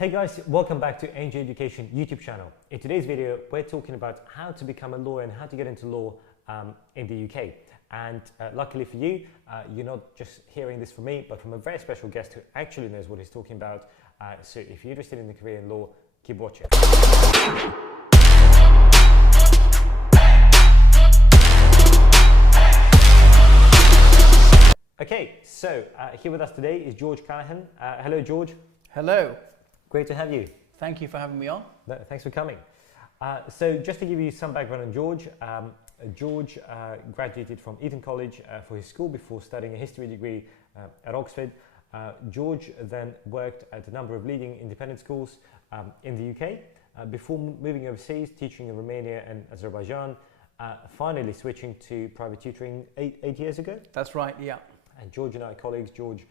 Hey guys, welcome back to A&J Education YouTube channel. In today's video, we're talking about how to become a lawyer and how to get into law in the UK. And luckily for you, you're not just hearing this from me, but from a very special guest who actually knows what he's talking about. So if you're interested in the career in law, keep watching. Okay, so here with us today is George Callahan. Hello, George. Hello. Great to have you. Thank you for having me on. No, thanks for coming. So just to give you some background on George, George graduated from Eton College for his school before studying a history degree at Oxford. George then worked at a number of leading independent schools in the UK before moving overseas, teaching in Romania and Azerbaijan, finally switching to private tutoring eight years ago. That's right, yeah. And George and I are colleagues. George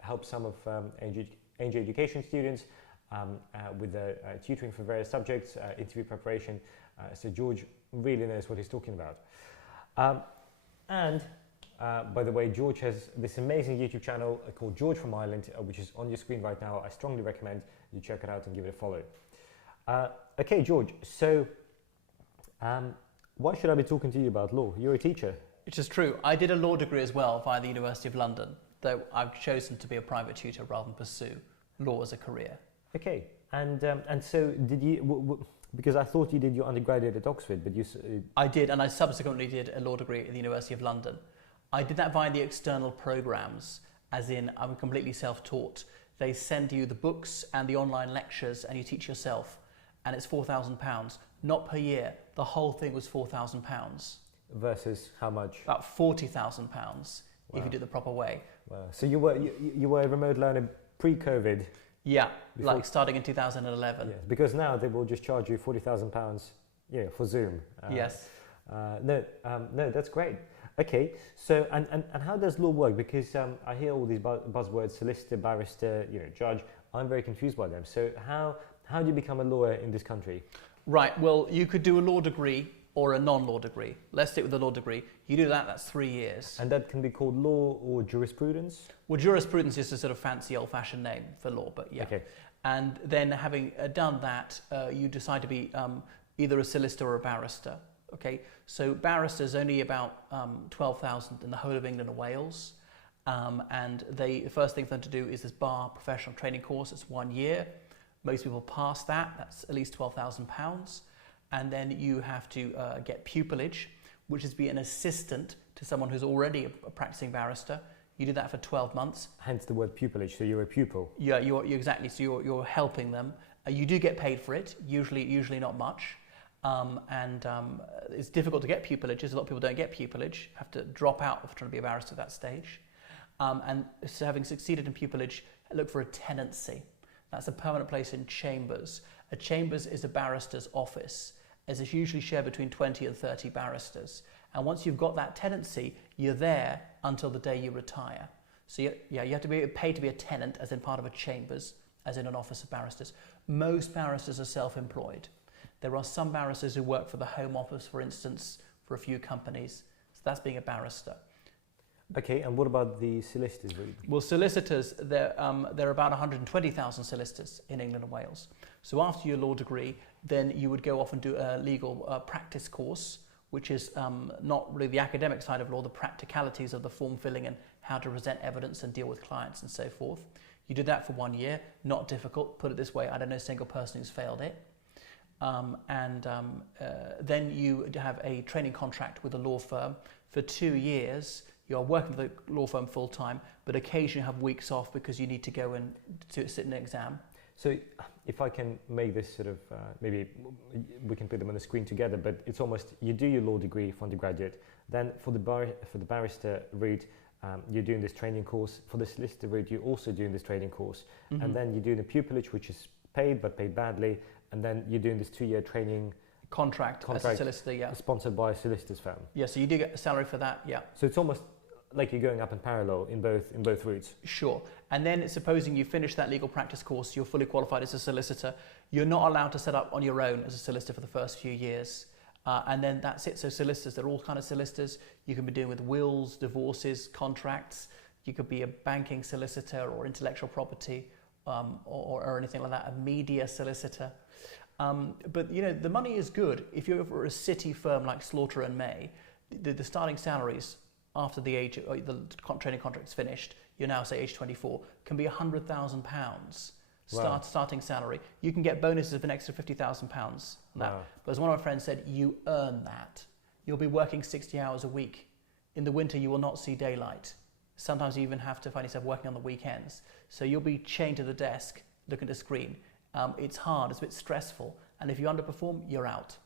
helped some of A&J Education students with tutoring for various subjects, interview preparation. So George really knows what he's talking about. By the way, George has this amazing YouTube channel called George from Ireland, which is on your screen right now. I strongly recommend you check it out and give it a follow. Okay, George, so why should I be talking to you about law? You're a teacher. Which is true. I did a law degree as well via the University of London, though I've chosen to be a private tutor rather than pursue law as a career. Okay, and so did you? Because I thought you did your undergraduate at Oxford, but you. I did, and I subsequently did a law degree at the University of London. I did that via the external programs, as in I'm completely self-taught. They send you the books and the online lectures, and you teach yourself, and it's £4,000, not per year. The whole thing was £4,000. Versus how much? About £40,000 if you do it the proper way. Wow. So you were a remote learner pre-COVID. Yeah, like starting in 2011. Yes, because now they will just charge you £40,000, yeah, for Zoom. Yes. No, that's great. Okay, so and how does law work? Because I hear all these buzzwords: solicitor, barrister, judge. I'm very confused by them. So how do you become a lawyer in this country? Right. Well, you could do a law degree or a non-law degree. Let's stick with the law degree. You do that, that's 3 years. And that can be called law or jurisprudence? Well, jurisprudence is a sort of fancy old-fashioned name for law, but yeah. Okay. And then having done that, you decide to be either a solicitor or a barrister. Okay, so barristers only about 12,000 in the whole of England and Wales. And the first thing for them to do is this bar professional training course. It's 1 year. Most people pass that. That's at least £12,000. And then you have to get pupillage, which is be an assistant to someone who's already a practicing barrister. You do that for 12 months. Hence the word pupillage, so you're a pupil. Yeah, you're exactly, so you're helping them. You do get paid for it, usually not much. It's difficult to get pupillage, a lot of people don't get pupillage, have to drop out of trying to be a barrister at that stage. And so having succeeded in pupillage, look for a tenancy. That's a permanent place in chambers. A chambers is a barrister's office, as it's usually shared between 20 and 30 barristers. And once you've got that tenancy, you're there until the day you retire. So you have to be paid to be a tenant, as in part of a chambers, as in an office of barristers. Most barristers are self-employed. There are some barristers who work for the Home Office, for instance, for a few companies. So that's being a barrister. Okay, and what about the solicitors? Well, solicitors, there are about 120,000 solicitors in England and Wales. So after your law degree, then you would go off and do a legal practice course, which is not really the academic side of law, the practicalities of the form filling and how to present evidence and deal with clients and so forth. You did that for 1 year, not difficult. Put it this way, I don't know a single person who's failed it. Then you have a training contract with a law firm for 2 years. You are working for the law firm full time, but occasionally have weeks off because you need to go and to sit an exam. So if I can make this sort of, maybe we can put them on the screen together, but it's almost, you do your law degree for undergraduate, then for the barrister route, you're doing this training course. For the solicitor route, you're also doing this training course. Mm-hmm. And then you're doing the pupillage, which is paid, but paid badly. And then you're doing this 2-year training contract as a solicitor, yeah. Sponsored by a solicitor's firm. Yeah, so you do get a salary for that, yeah. So it's almost like you're going up in parallel in both routes. Sure. And then supposing you finish that legal practice course, you're fully qualified as a solicitor, you're not allowed to set up on your own as a solicitor for the first few years. And then that's it. So solicitors, they're all kind of solicitors. You can be doing with wills, divorces, contracts. You could be a banking solicitor or intellectual property or anything like that, a media solicitor. But you know, the money is good. If you're for a city firm like Slaughter and May, the starting salaries after the age the training contract's finished, you're now say age 24, can be £100,000 starting salary. You can get bonuses of an extra £50,000 on that. Wow. But as one of my friends said, you earn that. You'll be working 60 hours a week. In the winter, you will not see daylight. Sometimes you even have to find yourself working on the weekends. So you'll be chained to the desk, looking at a screen. It's hard, it's a bit stressful. And if you underperform, you're out.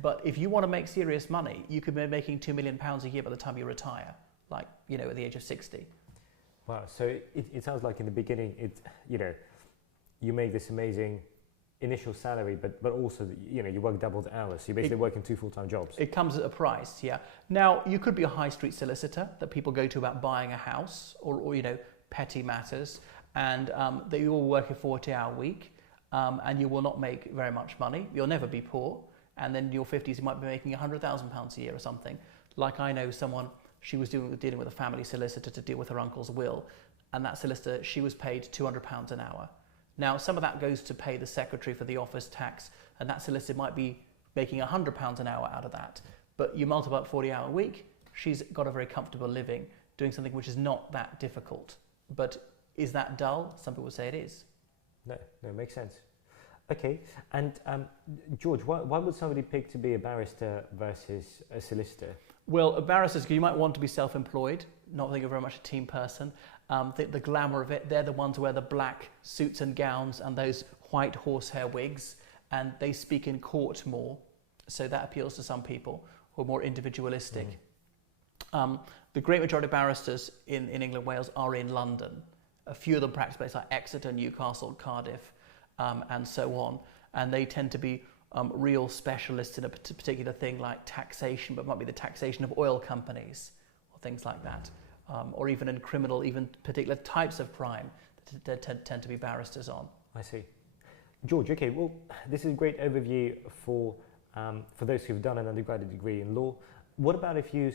But if you want to make serious money, you could be making £2 million a year by the time you retire, like, you know, at the age of 60. Wow. So it sounds like in the beginning, you make this amazing initial salary, but also, you know, you work double the hours. So you're basically working 2 full-time jobs. It comes at a price, yeah. Now, you could be a high street solicitor that people go to about buying a house or you know, petty matters, and that you will work a 40-hour week, and you will not make very much money. You'll never be poor. And then in your 50s, you might be making £100,000 a year or something. Like I know someone, she was dealing with a family solicitor to deal with her uncle's will, and that solicitor, she was paid £200 an hour. Now, some of that goes to pay the secretary for the office tax, and that solicitor might be making £100 an hour out of that. But you multiply it 40-hour week, she's got a very comfortable living, doing something which is not that difficult. But is that dull? Some people say it is. No, it makes sense. Okay, and George, why would somebody pick to be a barrister versus a solicitor? Well, a barrister, you might want to be self-employed, not think you're very much a team person. The glamour of it, they're the ones who wear the black suits and gowns and those white horsehair wigs, and they speak in court more, so that appeals to some people who are more individualistic. The great majority of barristers in England and Wales are in London. A few of them practice places like Exeter, Newcastle, Cardiff, and so on, and they tend to be real specialists in a particular thing like taxation, but it might be the taxation of oil companies or things like that, or even in criminal, even particular types of crime that tend to be barristers on. I see. George, okay, well, this is a great overview for those who've done an undergraduate degree in law. What about if you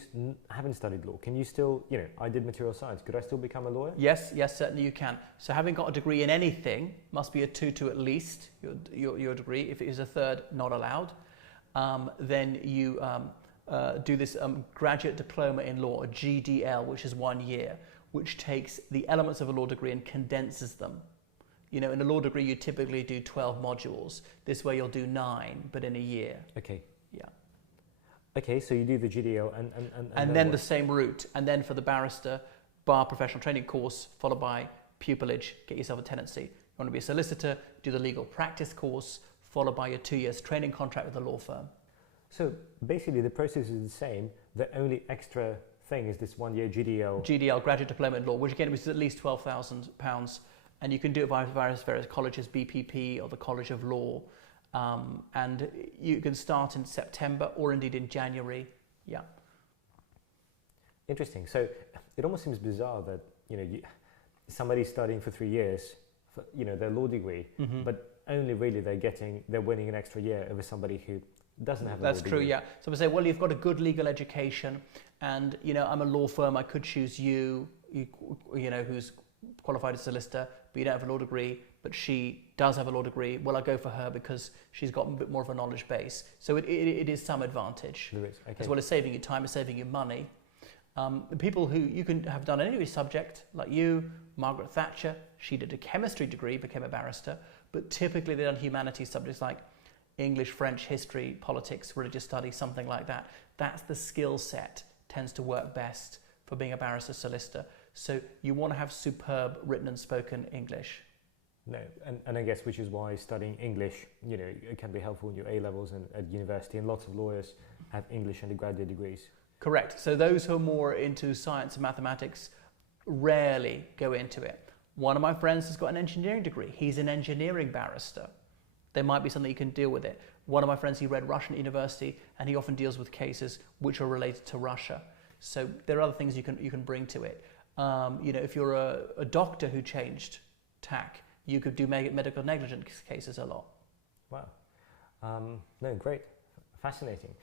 haven't studied law? Can you still, you know, I did material science. Could I still become a lawyer? Yes, certainly you can. So having got a degree in anything, must be a 2-2 at least, your degree. If it is a third, not allowed. Then you do this graduate diploma in law, a GDL, which is 1 year, which takes the elements of a law degree and condenses them. You know, in a law degree, you typically do 12 modules. This way you'll do 9, but in a year. Okay. Yeah. Okay, so you do the GDL and then the same route, and then for the barrister, bar professional training course, followed by pupillage, get yourself a tenancy. You want to be a solicitor, do the legal practice course, followed by your 2 years training contract with a law firm. So basically the process is the same, the only extra thing is this 1 year GDL. GDL, Graduate Diploma in Law, which again is at least £12,000, and you can do it via various colleges, BPP or the College of Law. And you can start in September or indeed in January. Yeah. Interesting. So it almost seems bizarre that, you know, somebody's studying for 3 years, for, you know, their law degree, but only really they're winning an extra year over somebody who doesn't have a law degree. That's true, yeah. So we say, well, you've got a good legal education and, you know, I'm a law firm, I could choose you know, who's qualified as a solicitor, but you don't have a law degree, but she does have a law degree. Well, I go for her because she's got a bit more of a knowledge base. So it is some advantage. There is, okay. As well as saving you time, it's saving you money. The people who you can have done any subject, like you, Margaret Thatcher, she did a chemistry degree, became a barrister, but typically they've done humanities subjects like English, French, history, politics, religious studies, something like that. That's the skill set tends to work best for being a barrister solicitor. So you want to have superb written and spoken English. No, and I guess which is why studying English, you know, it can be helpful in your A-levels and at university, and lots of lawyers have English undergraduate degrees. Correct. So those who are more into science and mathematics rarely go into it. One of my friends has got an engineering degree. He's an engineering barrister. There might be something you can deal with it. One of my friends, he read Russian at university, and he often deals with cases which are related to Russia. So there are other things you can bring to it. You know, if you're a doctor who changed tack, you could do medical negligence cases a lot. Wow. No, great. Fascinating.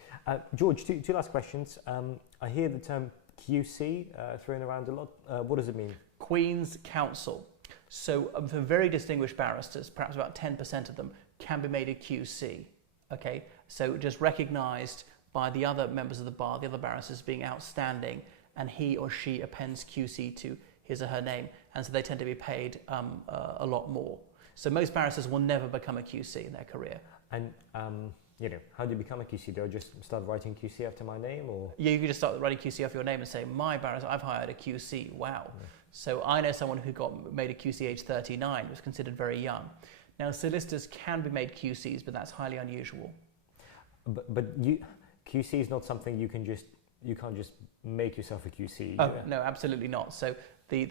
George, two last questions. I hear the term QC thrown around a lot. What does it mean? Queen's Counsel. So for very distinguished barristers, perhaps about 10% of them can be made a QC. Okay, so just recognised by the other members of the bar, the other barristers being outstanding, and he or she appends QC to his or her name, and so they tend to be paid a lot more. So most barristers will never become a QC in their career. And you know, how do you become a QC? Do I just start writing QC after my name, or? Yeah, you can just start writing QC off your name and say, my barrister, I've hired a QC. Wow. Yeah. So I know someone who got made a QC age 39, was considered very young. Now solicitors can be made QCs, but that's highly unusual. But QC is not something you can't just make yourself a QC. Oh, yeah. No, absolutely not. So the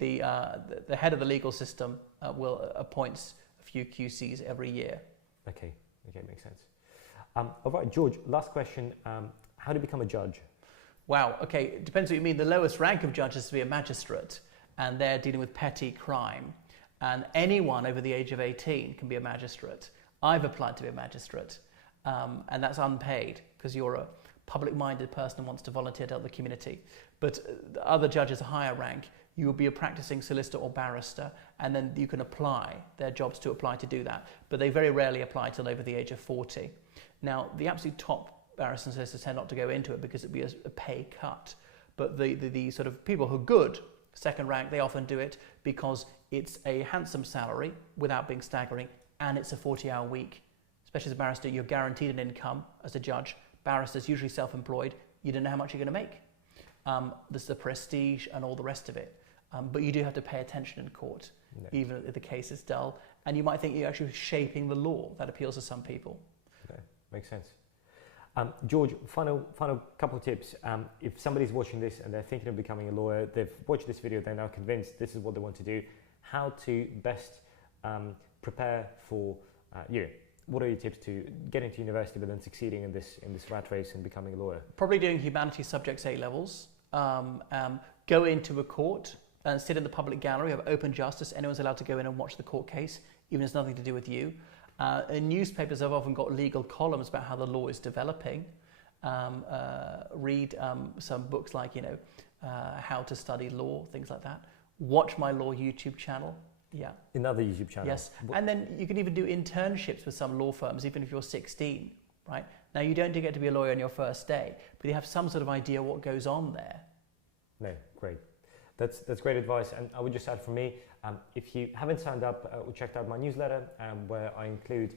head of the legal system will appoints a few QCs every year. Okay, makes sense. All right, George, last question. How do you become a judge? Wow, okay, it depends what you mean. The lowest rank of judge is to be a magistrate, and they're dealing with petty crime. And anyone over the age of 18 can be a magistrate. I've applied to be a magistrate, and that's unpaid because you're a public-minded person who wants to volunteer to help the community. But the other judges, a higher rank, you will be a practicing solicitor or barrister, and then you can apply. Their jobs to apply to do that, but they very rarely apply till over the age of 40. Now, the absolute top barristers and solicitors tend not to go into it because it'd be a pay cut. But the sort of people who are good, second rank, they often do it because it's a handsome salary without being staggering, and it's a 40-hour week. Especially as a barrister, you're guaranteed an income. As a judge, barristers usually self-employed. You don't know how much you're going to make. There's the prestige and all the rest of it. But you do have to pay attention in court, even if the case is dull. And you might think you're actually shaping the law. That appeals to some people. Okay, makes sense. George, final couple of tips. If somebody's watching this and they're thinking of becoming a lawyer, they've watched this video, they're now convinced this is what they want to do, how to best prepare for, what are your tips to get into university but then succeeding in this rat race and becoming a lawyer? Probably doing humanities subjects A-levels. Go into a court and sit in the public gallery of open justice. Anyone's allowed to go in and watch the court case, even if it's nothing to do with you. In newspapers, I've often got legal columns about how the law is developing. Read some books like, How to Study Law, things like that. Watch my law YouTube channel. Yeah. Another YouTube channel. Yes. And then you can even do internships with some law firms, even if you're 16, right? Now, you don't get to be a lawyer on your first day, but you have some sort of idea what goes on there. No, great. That's great advice. And I would just add from me, if you haven't signed up or checked out my newsletter, where I include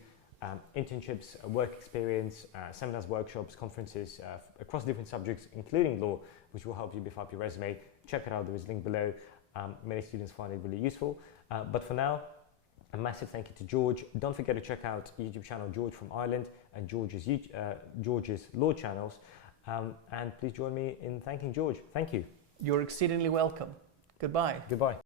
internships, work experience, seminars, workshops, conferences across different subjects, including law, which will help you beef up your resume, check it out. There is a link below. Many students find it really useful. But for now, a massive thank you to George. Don't forget to check out YouTube channel George from Ireland and George's law channels. And please join me in thanking George. Thank you. You're exceedingly welcome. Goodbye. Goodbye.